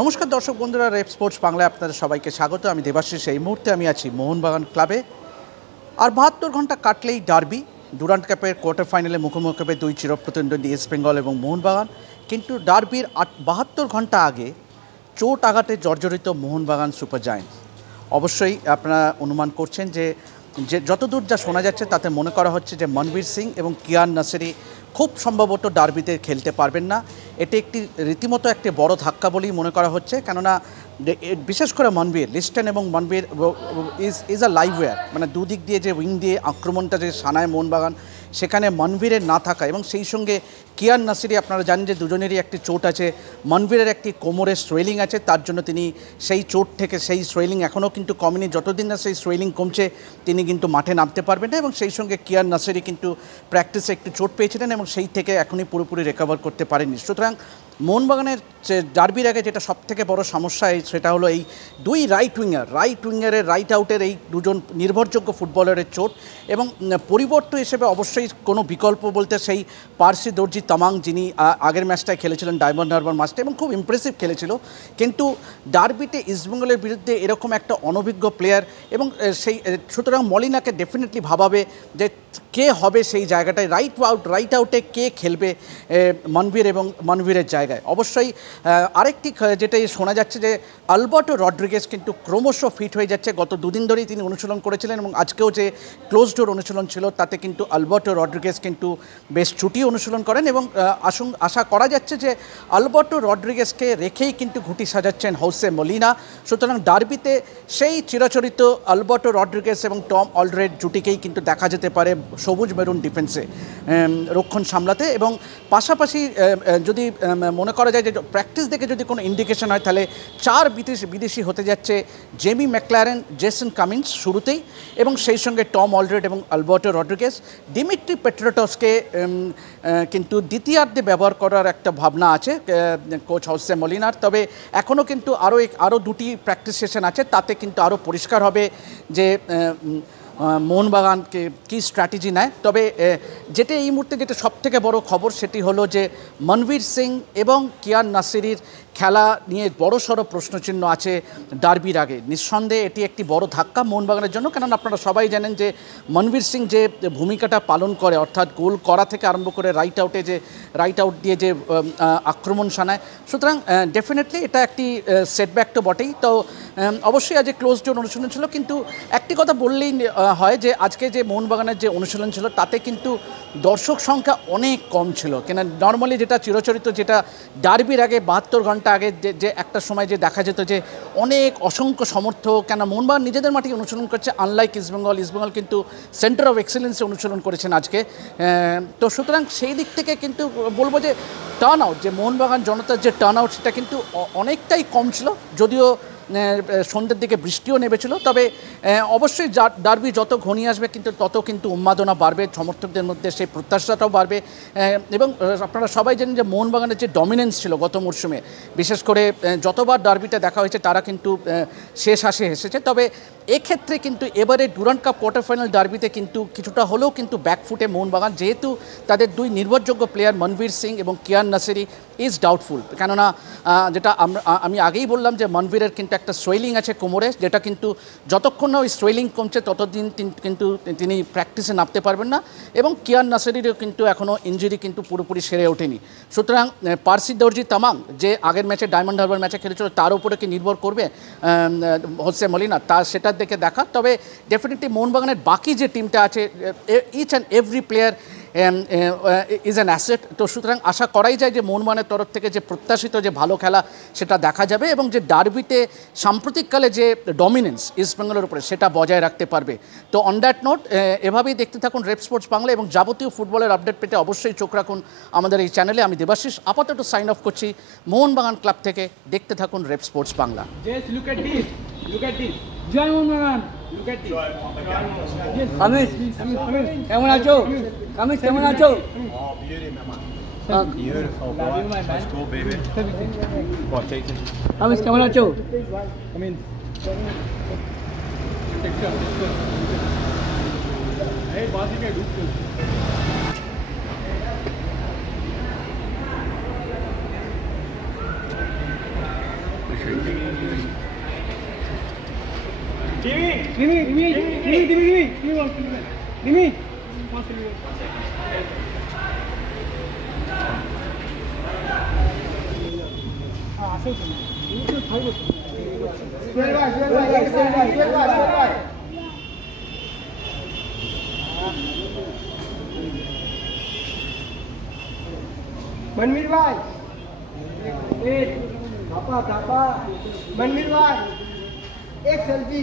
নমস্কার দর্শক বন্ধুরা, রেপ স্পোর্টস বাংলায় আপনাদের সবাইকে স্বাগত। আমি দেবাশিস। এই মুহূর্তে আমি আছি মোহনবাগান ক্লাবে। আর ৭২ ঘন্টা কাটলেই ডার্বি, ডুরান্ট কাপের কোয়ার্টার ফাইনালে মুখোমুখি হবে দুই চিরপ্রতিদ্বন্দ্বী ইস্ট বেঙ্গল এবং মোহনবাগান। কিন্তু ডার্বির ৭২ ঘন্টা আগে চোট আঘাতে জর্জরিত মোহনবাগান সুপার জায়ান্টস। অবশ্যই আপনারা অনুমান করছেন যে যতদূর যা শোনা যাচ্ছে তাতে মনে করা হচ্ছে যে মনবীর সিং এবং কিয়ান নাসেরি খুব সম্ভবত ডার্বিতে খেলতে পারবেন না। এটি একটি রীতিমতো একটি বড় ধাক্কা বলেই মনে করা হচ্ছে, কেননা বিশেষ করে মনবীর লিস্টন এবং Manvir is a live wire, মানে দুদিক দিয়ে যে উইং দিয়ে আক্রমণটা যে সানায় মোহনবাগান, সেখানে মনবীরের না থাকা এবং সেই সঙ্গে কিয়ান নাসিরি, আপনারা জানেন যে দুজনেরই একটি চোট আছে। মনবীরের একটি কোমরের সোয়েলিং আছে, তার জন্য তিনি সেই চোট থেকে সেই সোয়েলিং এখনও কিন্তু কমেনি। যতদিন না সেই সোয়েলিং কমছে তিনি কিন্তু মাঠে নামতে পারবেন না। এবং সেই সঙ্গে কিয়ান নাসিরি কিন্তু প্র্যাকটিসে একটু চোট পেয়েছিলেন এবং সেই থেকে এখনই পুরোপুরি রিকভার করতে পারেননি। সুতরাং মোহনবাগানের যে ডার্বির আগে যেটা সবথেকে বড় সমস্যা সেটা হলো এই দুই রাইট উইঙ্গারের রাইট আউটের এই দুজন নির্ভরযোগ্য ফুটবলারের চোট। এবং পরিবর্তন হিসেবে অবশ্যই কোনো বিকল্প বলতে সেই পার্সি দর্জি তামাং, যিনি আগের ম্যাচটায় খেলেছিলেন ডায়মন্ড হারবার ম্যাচটা এবং খুব ইমপ্রেসিভ খেলেছিল, কিন্তু ডার্বিতে ইস্টবেঙ্গলের বিরুদ্ধে এরকম একটা অনভিজ্ঞ প্লেয়ার এবং সেই সুতরাং মলিনাকে ডেফিনেটলি ভাবাবে যে কে হবে সেই জায়গাটায় রাইট আউটে কে খেলবে মনবীর এবং মনবীরের জায়গায়। অবশ্যই আরেকটি যেটাই শোনা যাচ্ছে যে আলবার্টো রড্রিগেজ কিন্তু ক্রমশ ফিট হয়ে যাচ্ছে। গত দুদিন ধরেই তিনি অনুশীলন করেছিলেন এবং আজকেও যে ক্লোজ ডোর অনুশীলন ছিল তাতে কিন্তু আলবার্টো রড্রিগেজ কিন্তু বেশ ছুটি অনুশীলন করেন এবং আশা করা যাচ্ছে যে আলবার্টো রড্রিগেজকে রেখেই কিন্তু ঘুঁটি সাজাচ্ছেন হোসে মলিনা। সুতরাং ডার্বিতে সেই চিরাচরিত আলবার্টো রড্রিগেজ এবং টম অলড্রেড জুটিকেই কিন্তু দেখা যেতে পারে সবুজ মেরুন ডিফেন্সে রক্ষণ সামলাতে। এবং পাশাপাশি যদি মনে করা যায় যে প্র্যাকটিস দেখে যদি কোনো ইন্ডিকেশন হয়, তাহলে 4 বিদেশি হতে যাচ্ছে জেমি ম্যাকলারেন, জেসন কামিন্স শুরুতেই, এবং সেই সঙ্গে টম অলড্রেড এবং আলবার্টো রড্রিগেজ। দিমিত্রি পেট্রাটসকে কিন্তু দ্বিতীয়ার্ধে ব্যবহার করার একটা ভাবনা আছে কোচ হোসে মলিনার। তবে এখনও কিন্তু আরও দুটি প্র্যাকটিস সেশন আছে, তাতে কিন্তু আরও পরিষ্কার হবে যে মোহনবাগানকে কী স্ট্র্যাটেজি নেয়। তবে যেটা এই মুহূর্তে যেটা সবথেকে বড় খবর সেটি হলো যে মনবীর সিং এবং কিয়ান নাসিরির খেলা নিয়ে বড়সড় প্রশ্নচিহ্ন আছে ডার্বির আগে। নিঃসন্দেহে এটি একটি বড় ধাক্কা মোহনবাগানের জন্য, কারণ আপনারা সবাই জানেন যে মনবীর সিং যে ভূমিকাটা পালন করে, অর্থাৎ গোল করা থেকে আরম্ভ করে রাইট আউট দিয়ে যে আক্রমণ সানায়, সুতরাং ডেফিনেটলি এটা একটি সেটব্যাক তো বটেই। তো অবশ্যই আজ ক্লোজ ডোর অনুশীলন ছিল, কিন্তু একটি কথা বললেই হয় যে আজকে যে মোহনবাগানের যে অনুশীলন ছিল তাতে কিন্তু দর্শক সংখ্যা অনেক কম ছিল। কেন নর্মালি যেটা চিরচরিত, যেটা ডার্বির আগে ৭২ ঘন্টা আগে যে একটা সময় যে দেখা যেত যে অনেক অসংখ্য সমর্থক, কেন মোহনবাগান নিজেদের মাঠে অনুশীলন করছে, আনলাইক ইস্টবেঙ্গল কিন্তু সেন্টার অফ এক্সেলেন্সে অনুশীলন করেছেন আজকে। তো সুতরাং সেই দিক থেকে কিন্তু বলবো যে টার্ন আউট, যে মোহনবাগান জনতার যে টার্ন আউট, সেটা কিন্তু অনেকটাই কম ছিল। যদিও সন্ধ্যের দিকে বৃষ্টিও নেমেছিল, তবে অবশ্যই ডার্বি যত ঘনিয়ে আসবে কিন্তু তত কিন্তু উন্মাদনা বাড়বে, সমর্থকদের মধ্যে সেই প্রত্যাশাটাও বাড়বে। এবং আপনারা সবাই জানেন যে মোহনবাগানের যে ডমিনেন্স ছিল গত মরশুমে, বিশেষ করে যতবার ডার্বিটা দেখা হয়েছে তারা কিন্তু শেষ আসে এসেছে। তবে এক্ষেত্রে কিন্তু এবারে ডুরান্ট কাপ কোয়ার্টার ফাইনাল ডার্বিতে কিন্তু কিছুটা হলেও কিন্তু ব্যাকফুটে মোহনবাগান, যেহেতু তাদের দুই নির্ভরযোগ্য প্লেয়ার মনবীর সিং এবং কিয়ান নাসিরি ইজ ডাউটফুল। কেননা যেটা আমি আগেই বললাম যে মনবীরের কিন্তু একটা সোয়েলিং আছে কোমরে, যেটা কিন্তু যতক্ষণ না ওই সোয়েলিং কমছে ততদিন কিন্তু তিনি প্র্যাকটিসে নামতে পারবেন না। এবং কিয়ান নাসিরিরও কিন্তু এখনও ইঞ্জুরি কিন্তু পুরোপুরি সেরে ওঠেনি। সুতরাং পার্সি দর্জি তামাং, যে আগের ম্যাচে ডায়মন্ড হারবার ম্যাচে খেলেছিল, তার উপরে কি নির্ভর করবে হোসে মলিনা, সেটার দেখে দেখা। তবে ডেফিনেটলি মোহনবাগানের বাকি যে টিমটা আছে, each and every player is an asset. তো সুতরাং আশা করাই যায় যে মোহনবাগানের তরফ থেকে যে প্রত্যাশিত যে ভালো খেলা সেটা দেখা যাবে এবং যে ডার্বিতে সাম্প্রতিককালে যে ডমিনেন্স ইস্টবেঙ্গলের উপরে সেটা বজায় রাখতে পারবে। তো অন দ্যাট নোট এভাবেই দেখতে থাকুন রেপ স্পোর্টস বাংলা এবং যাবতীয় ফুটবলের আপডেট পেতে অবশ্যই চোখ রাখুন আমাদের এই চ্যানেলে। আমি দেবাশিস আপাতত সাইন অফ করছি মোহনবাগান ক্লাব থেকে। দেখতে থাকুন রেপ স্পোর্টস বাংলা। জয় মোহনবাগান। কামিজ কেমন আছো? কামিজ কেমন আছো? কামিজ কেমন আছো? मनवीर भाई थापा थापा मनवीर भाई एक सेल्फी